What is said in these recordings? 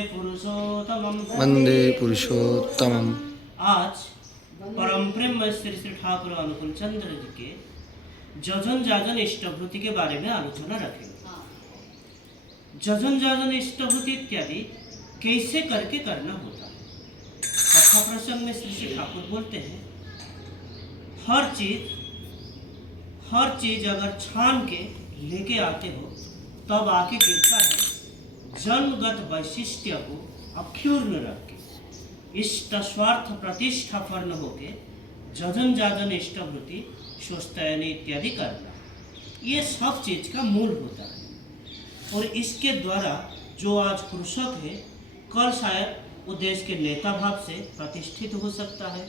पुरुषोत्तमं वंदे पुरुषोत्तमम्। आज परम प्रेम श्री श्री ठाकुर अनुकूल चंद्र जी के जजन जाजन इष्टभूति के बारे में आलोचना रखेंगे। जजन जाजन इष्टभूति इत्यादि कैसे करके करना होता है। कथा प्रसंग में श्री श्री ठाकुर बोलते हैं, हर चीज अगर छान के लेके आते हो तब आके गिरता है। जन्मगत वैशिष्ट्य को अक्षुण्ण रख के इष्ट स्वार्थ प्रतिष्ठा फर्ण होके जजन जाजन इष्टभूति स्वस्थयनी इत्यादि करना, ये सब चीज का मूल होता है। और इसके द्वारा जो आज कृषक है, कल शायद वो देश के नेता भाव से प्रतिष्ठित हो सकता है।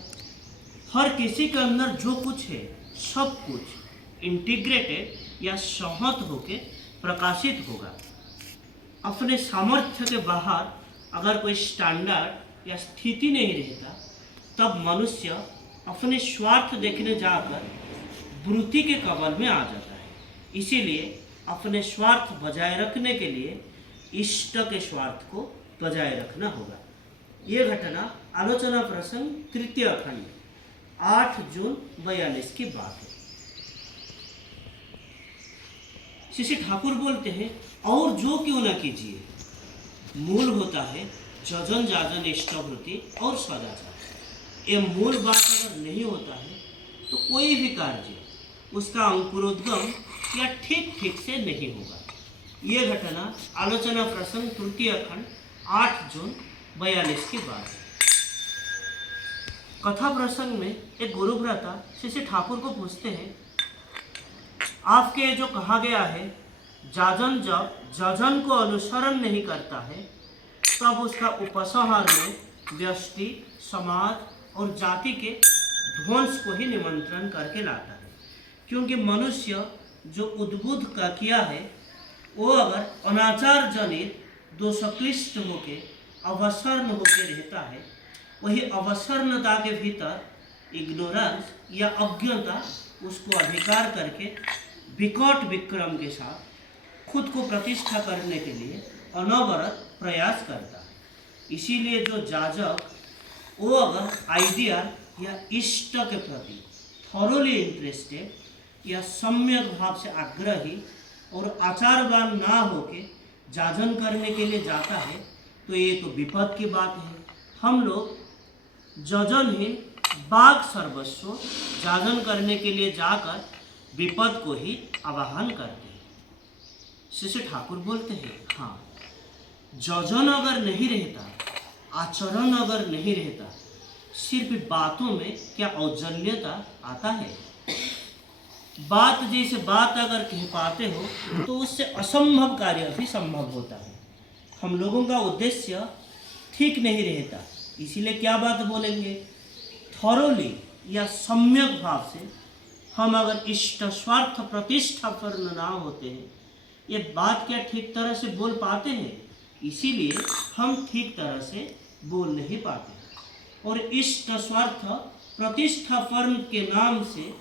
हर किसी के अंदर जो कुछ है सब कुछ इंटीग्रेटेड या संहत होके प्रकाशित होगा। अपने सामर्थ्य के बाहर अगर कोई स्टैंडर्ड या स्थिति नहीं रहता तब मनुष्य अपने स्वार्थ देखने जाकर वृत्ति के कबल में आ जाता है। इसीलिए अपने स्वार्थ बजाय रखने के लिए इष्ट के स्वार्थ को बजाय रखना होगा। ये घटना आलोचना प्रसंग तृतीय खंड 8 जून 42 की बात है। श्री ठाकुर बोलते हैं, और जो क्यों न कीजिए, मूल होता है जजन जाजन इष्टभूति और सदाचार। ये मूल बात अगर नहीं होता है तो कोई भी कार्य उसका अंकुरोद्गम या ठीक से नहीं होगा। ये घटना आलोचना प्रसंग तृतीय खंड 8 जून 42 की बात है। कथा प्रसंग में एक गुरुव्रता श्री ठाकुर को पूछते हैं, आपके जो कहा गया है जाजन जब जजन को अनुसरण नहीं करता है तब उसका उपसंहार में व्यष्टि समाज और जाति के ध्वंस को ही निमंत्रण करके लाता है। क्योंकि मनुष्य जो उद्बुद्ध का किया है वो अगर अनाचार जनित दोषक्लिष्ट होके अवसर्ण होके रहता है, वही अवसर्णता के भीतर इग्नोरेंस या अज्ञता उसको अधिकार करके विकट विक्रम के साथ खुद को प्रतिष्ठा करने के लिए अनवरत प्रयास करता है। इसीलिए जो जाजक वो अगर आइडियल या इष्ट के प्रति थॉरोली इंटरेस्टेड या सम्यक भाव से आग्रही और आचारवान ना होके जाजन करने के लिए जाता है तो ये तो विपद की बात है। हम लोग जजनहीन बाघ सर्वस्व जाजन करने के लिए जाकर विपद को ही आवाहन करते हैं। श्री ठाकुर बोलते हैं, हाँ, जजन अगर नहीं रहता, आचरण अगर नहीं रहता, सिर्फ बातों में क्या औज्जल्यता आता है। बात जैसे बात अगर कह पाते हो तो उससे असंभव कार्य भी संभव होता है। हम लोगों का उद्देश्य ठीक नहीं रहता, इसीलिए क्या बात बोलेंगे। थॉरोली या सम्यक भाव से हम अगर इष्ट स्वार्थ प्रतिष्ठा पर ना होते हैं, ये बात क्या ठीक तरह से बोल पाते हैं, इसीलिए हम ठीक तरह से बोल नहीं पाते। और इष्ट स्वार्थ प्रतिष्ठा फर्म के नाम से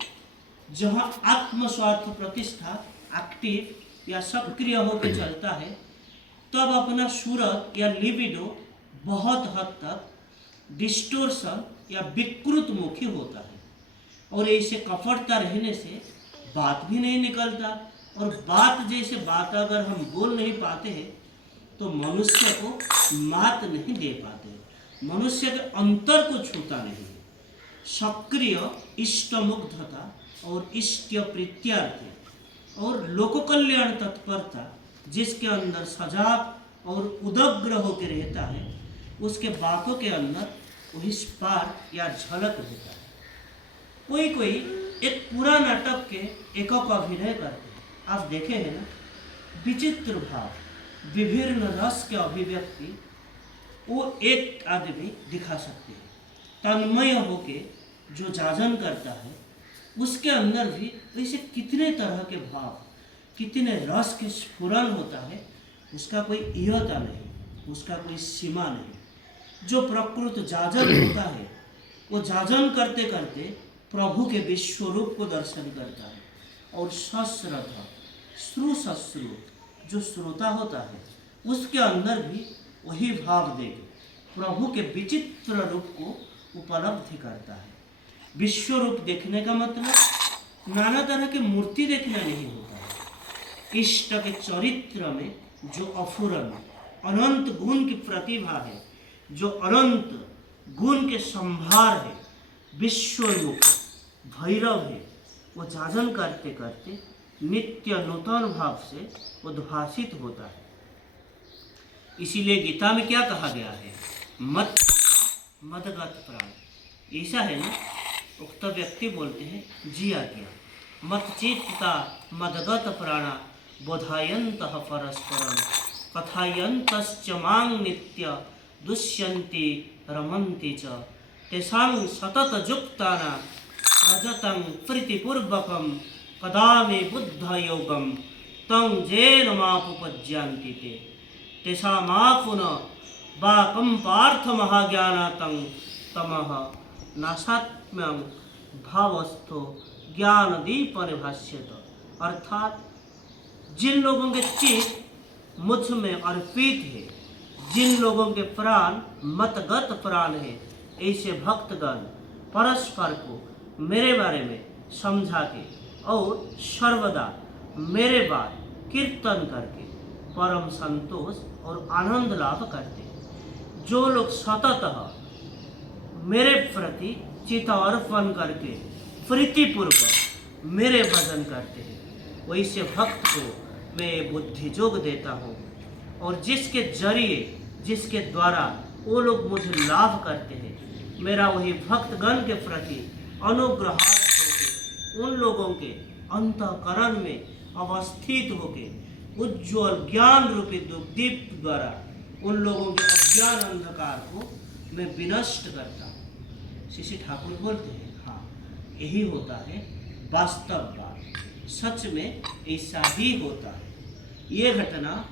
जहाँ आत्मस्वार्थ प्रतिष्ठा एक्टिव या सक्रिय होकर चलता है, तब अपना सूरत या लिबिडो बहुत हद तक डिस्टोर्शन या विकृत मुखी होता है। और ऐसे कपटता रहने से बात भी नहीं निकलता, और बात जैसे बात अगर हम बोल नहीं पाते हैं तो मनुष्य को मात नहीं दे पाते, मनुष्य के अंतर को छूता नहीं। सक्रिय इष्टमुग्धता और इष्ट प्रीत्यार्थ और लोक कल्याण तत्परता जिसके अंदर सजाग और उदग्र होकर रहता है, उसके बातों के अंदर वही स्पार्क या झलक रहता है। कोई एक पूरा नाटक के एकक अभिनय करते हैं, आप देखे हैं ना, विचित्र भाव विभिन्न रस के अभिव्यक्ति वो एक आदमी दिखा सकते हैं। तन्मय होके जो जाजन करता है उसके अंदर भी ऐसे कितने तरह के भाव, कितने रस के स्फुरन होता है, उसका कोई इयता नहीं, उसका कोई सीमा नहीं। जो प्रकृत जाजन होता है वो जाजन करते करते प्रभु के विश्वरूप को दर्शन करता है। और सश्रद्धा श्रु सश्रु जो श्रोता होता है उसके अंदर भी वही भाव देकर प्रभु के विचित्र रूप को उपलब्धि करता है। विश्व रूप देखने का मतलब नाना तरह की मूर्ति देखना नहीं होता है। इष्ट के चरित्र में जो अफुरन अनंत गुण की प्रतिभा है, जो अनंत गुण के संभार है, विश्वरूप भैरव है, वो जाजन करते करते नित्य नूतन भाव से उद्भासित होता है। इसीलिए गीता में क्या कहा गया है? मत मदगत प्राण। ऐसा है ना, उक्त व्यक्ति बोलते हैं जिया गया। मत चित्ता मदगत प्राणा बोधायंत परस्परम कथायंतश्च मां नित्य दुष्यन्ति रमन्ति च तेषां सतत जुक्ताना रजतं प्रीतिपूर्वकं कदा मे बुद्ध योगम तं जेन मापुपज्यांति ते तेषामापुन वाकं पार्थ महाज्ञानातं तमः नासात्म्यं भावस्थो ज्ञान दीप निभाष्यत। अर्थात जिन लोगों के चित्त मुझ में अर्पित है, जिन लोगों के प्राण मतगत प्राण है, ऐसे भक्तगण परस्पर को मेरे बारे में समझा के और सर्वदा मेरे बात कीर्तन करके परम संतोष और आनंद लाभ करते हैं। जो लोग सततः मेरे प्रति चित्त अर्पण करके प्रीतिपूर्वक मेरे भजन करते हैं, वैसे भक्त को मैं बुद्धि योग देता हूँ और जिसके जरिए जिसके द्वारा वो लोग मुझे लाभ करते हैं, मेरा वही भक्तगण के प्रति अनुग्रहार्थ होकर उन लोगों के अंतःकरण में अवस्थित होकर उज्ज्वल ज्ञान रूपी दीप द्वारा उन लोगों के अज्ञान अंधकार को मैं विनष्ट करता हूँ। श्री ठाकुर बोलते हैं, हाँ यही होता है वास्तव बात, सच में ऐसा ही होता है। ये घटना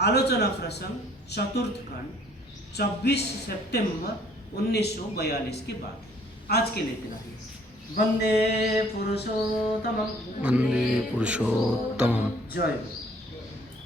आलोचना प्रसंग चतुर्थ खंड 24 सितंबर 1942 की बात है। आज के लिए इतना ही। वंदे पुरुषोत्तमम्। वंदे पुरुषोत्तमम्। जय।